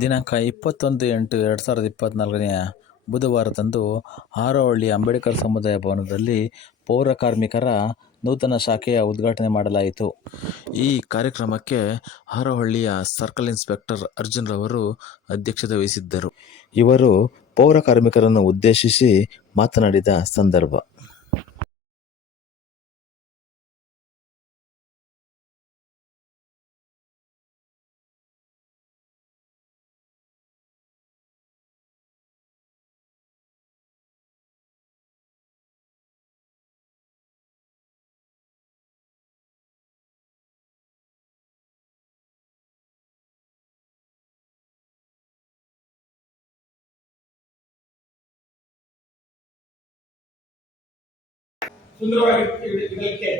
ದಿನಾಂಕ ಇಪ್ಪತ್ತೊಂದು ಎಂಟು ಎರಡು ಸಾವಿರದ ಇಪ್ಪತ್ತ್ನಾಲ್ಕನೆಯ ಬುಧವಾರದಂದು ಹಾರೋಹಳ್ಳಿ ಅಂಬೇಡ್ಕರ್ ಸಮುದಾಯ ಭವನದಲ್ಲಿ ಪೌರ ಕಾರ್ಮಿಕರ ನೂತನ ಶಾಖೆಯ ಉದ್ಘಾಟನೆ ಮಾಡಲಾಯಿತು. ಈ ಕಾರ್ಯಕ್ರಮಕ್ಕೆ ಹಾರೋಹಳ್ಳಿಯ ಸರ್ಕಲ್ ಇನ್ಸ್ಪೆಕ್ಟರ್ ಅರ್ಜುನ್ ರವರು ಅಧ್ಯಕ್ಷತೆ ವಹಿಸಿದ್ದರು. ಇವರು ಪೌರ ಕಾರ್ಮಿಕರನ್ನು ಉದ್ದೇಶಿಸಿ ಮಾತನಾಡಿದ ಸಂದರ್ಭ. ಸುಂದರವಾಗಿ ಇಡಲಿಕ್ಕೆ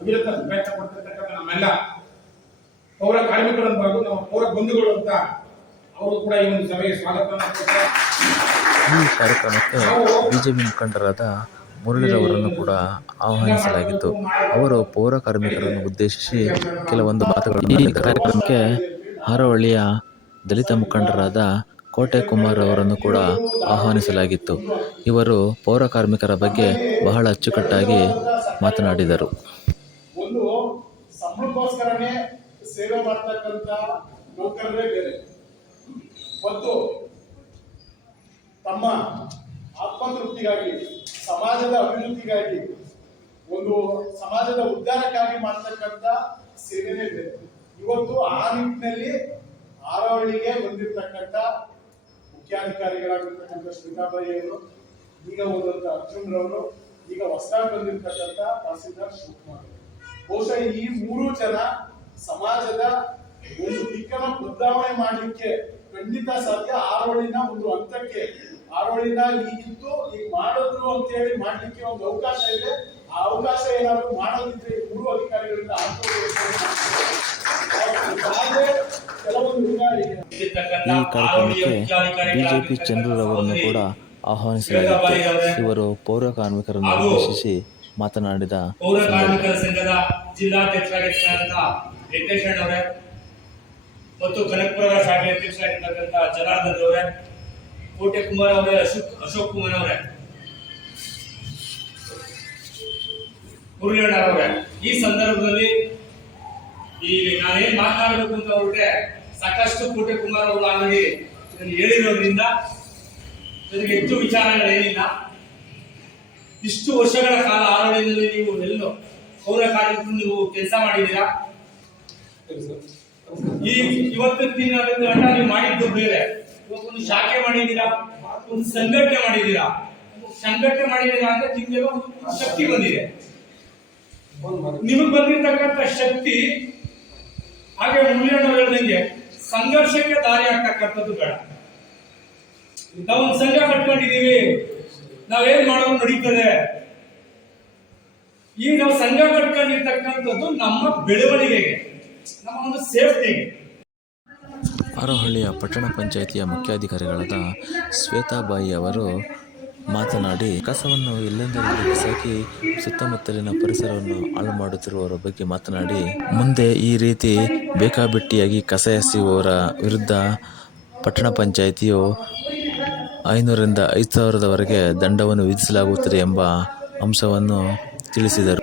ಅವಿರತ ಪ್ರಯತ್ನ ಪಡ್ತಿರ್ತಕ್ಕಂಥ ನಮ್ಮೆಲ್ಲ ಪೌರ ಕಾರ್ಮಿಕರನ್ನು ಹಾಗೂ ನಮ್ಮ ಪೌರ ಬಂಧುಗಳು ಅಂತ ಅವರು ಕೂಡ ಈ ಒಂದು ಸಭೆಗೆ ಸ್ವಾಗತವನ್ನು ಈ ಕಾರ್ಯಕ್ರಮಕ್ಕೆ ಬಿಜೆಪಿ ಮುಖಂಡರಾದ ಮುರಳಿರವರನ್ನು ಕೂಡ ಆಹ್ವಾನಿಸಲಾಗಿತ್ತು. ಅವರು ಪೌರ ಕಾರ್ಮಿಕರನ್ನು ಉದ್ದೇಶಿಸಿ ಕೆಲವೊಂದು ಮಾತುಗಳನ್ನು ಈ ಕಾರ್ಯಕ್ರಮಕ್ಕೆ ಹಾರೋಹಳ್ಳಿಯ ದಲಿತ ಮುಖಂಡರಾದ ಕೋಟೆ ಕುಮಾರ್ ಅವರನ್ನು ಕೂಡ ಆಹ್ವಾನಿಸಲಾಗಿತ್ತು. ಇವರು ಪೌರ ಕಾರ್ಮಿಕರ ಬಗ್ಗೆ ಬಹಳ ಅಚ್ಚುಕಟ್ಟಾಗಿ ಮಾತನಾಡಿದರು. ಒಂದು ಸೇವೆ ನೌಕರರೇ ತಮ್ಮ ಆತ್ಮತೃಪ್ತಿಗಾಗಿ, ಸಮಾಜದ ಅಭಿವೃದ್ಧಿಗಾಗಿ, ಒಂದು ಸಮಾಜದ ಉದ್ಧಾರಕ್ಕಾಗಿ ಮಾಡ್ತಕ್ಕಂಥ ಸೇವೆನೇ ಬೇರೆ. ಇವತ್ತು ಆ ನಿಟ್ಟಿನಲ್ಲಿ ಆರವಳ್ಳಿಗೆ ಬಂದಿರತಕ್ಕಂಥ ಮುಖ್ಯಾಧಿಕಾರಿಗಳಾಗಿರ್ತಕ್ಕಂಥ ಶ್ರೀರಾಮಯ್ಯವರು ಈಗ ಹೋದಂತ ಅರ್ಜುನ್ ರವರು ಈಗ ಹೊಸದಾಗಿ ಬಂದಿರತಕ್ಕಂಥ ತಹಸೀಲ್ದಾರ್ ಶಿವಕುಮಾರ್ ಬಹುಶಃ ಈ ಮೂರು ಜನ ಸಮಾಜದ ಒಂದು ದಿಕ್ಕನ ಬದಲಾವಣೆ ಮಾಡಲಿಕ್ಕೆ ಖಂಡಿತ ಸಾಧ್ಯ ಆರೋಳಿನ ಒಂದು ಹಂತಕ್ಕೆ, ಆರೋಳಿನ ಈಗಿತ್ತು, ಈಗ ಮಾಡಿದ್ರು ಅಂತ ಹೇಳಿ ಮಾಡ್ಲಿಕ್ಕೆ ಒಂದು ಅವಕಾಶ ಇದೆ ಆ ಅವಕಾಶ ಏನಾದ್ರು ಮಾಡೋದಿದ್ರೆ ಮೂರು ಅಧಿಕಾರಿಗಳಿಂದ ಆಗ್ಬೋದು. ಈ ಕಾರ್ಯಕ್ರಮಕ್ಕೆ ಬಿಜೆಪಿ ಚಂದ್ರರವರನ್ನು ಕೂಡ ಆಹ್ವಾನಿಸಲಾಗಿತ್ತು. ಇವರು ಪೌರ ಕಾರ್ಮಿಕರನ್ನು ಉದ್ದೇಶಿಸಿ ಮಾತನಾಡಿದ ಪೌರ ಕಾರ್ಮಿಕರ ಸಂಘದ ವೆಂಕಟೇಶಣ್ಣ ಅವರೇ ಮತ್ತು ಕನಕಪುರ ಶಾಖೆ ಅಧ್ಯಕ್ಷರಾಗಿರ್ತಕ್ಕಂಥ ಜನಾರ್ದನ್ ಅವರೇ ಕೋಟೆ ಕುಮಾರ್ ಅವರೇ ಅಶೋಕ್ ಅಶೋಕ್ ಕುಮಾರ್ ಅವರೇ ಮುರಳಿಯಣ್ಣ ಅವರೇ. ಈ ಸಂದರ್ಭದಲ್ಲಿ ಈ ನಾನೇನ್ ಮಾತನಾಡಬೇಕು ಅಂತ ಹೊರಟೆ ಸಾಕಷ್ಟು ಕೋಟೆ ಕುಮಾರ್ ಅವರು ಇದನ್ನು ಹೇಳಿರೋದ್ರಿಂದ ನನಗೆ ಹೆಚ್ಚು ವಿಚಾರಗಳೇನಿಲ್ಲ. ಇಷ್ಟು ವರ್ಷಗಳ ಕಾಲ ಆರೋಗ್ಯದಲ್ಲಿ ನೀವು ಎಲ್ಲೋ ಪೌರ ಕಾರ್ಯಕ್ರಮ ನೀವು ಕೆಲಸ ಮಾಡಿದ್ದೀರಾ? ಈ ಇವತ್ತಿನ ದಿನ ಗಂಟ ನೀವು ಮಾಡಿದ್ದು ಬೇರೆ. ಇವತ್ತೊಂದು ಶಾಖೆ ಮಾಡಿದ್ದೀರಾ? ಒಂದು ಸಂಘಟನೆ ಮಾಡಿದ್ದೀರಾ? ಸಂಘಟನೆ ಮಾಡಿದ್ದೀರಾ ಅಂದ್ರೆ ನಿಮ್ಗೆಲ್ಲ ಒಂದು ಶಕ್ತಿ ಬಂದಿದೆ. ನಿಮಗೆ ಬಂದಿರತಕ್ಕಂತ ಶಕ್ತಿ ಹಾಗೆ ಮುಳ್ಳಣ್ಣವ್ರು ಹೇಳ್ದಂಗೆ ಸಂಘರ್ಷಕ್ಕೆ ದಾರಿ ಆಗ್ತಕ್ಕಂಥದ್ದು ಬೇಡ ನಾವೊಂದು ಸಂಘ ಕಟ್ಕೊಂಡಿದೀವಿ ನಾವೇನ್ ಮಾಡೋದು ನಡೀತದೆ. ಈಗ ನಾವು ಸಂಘ ಕಟ್ಕೊಂಡಿರ್ತಕ್ಕಂಥದ್ದು ನಮ್ಮ ಬೆಳವಣಿಗೆಗೆ ನಮ್ಮ ಒಂದು ಸೇಫ್ಟಿಗೆ ಆರೋಹಳ್ಳಿಯ ಪಟ್ಟಣ ಪಂಚಾಯಿತಿಯ ಮುಖ್ಯಾಧಿಕಾರಿಗಳಾದ ಶ್ವೇತಾಬಾಯಿ ಅವರು ಮಾತನಾಡಿ, ಕಸವನ್ನು ಎಲ್ಲೆಂದರಲ್ಲಿ ಬಿಸಾಕಿ ಸುತ್ತಮುತ್ತಲಿನ ಪರಿಸರವನ್ನು ಹಾಳು ಮಾಡುತ್ತಿರುವವರ ಬಗ್ಗೆ ಮಾತನಾಡಿ, ಮುಂದೆ ಈ ರೀತಿ ಬೇಕಾಬಿಟ್ಟಿಯಾಗಿ ಕಸ ಎಸೆಯುವವರ ವಿರುದ್ಧ ಪಟ್ಟಣ ಪಂಚಾಯಿತಿಯು ಐನೂರರಿಂದ ಐದು ಸಾವಿರದವರೆಗೆ ದಂಡವನ್ನು ವಿಧಿಸಲಾಗುತ್ತದೆ ಎಂಬ ಅಂಶವನ್ನು ತಿಳಿಸಿದರು.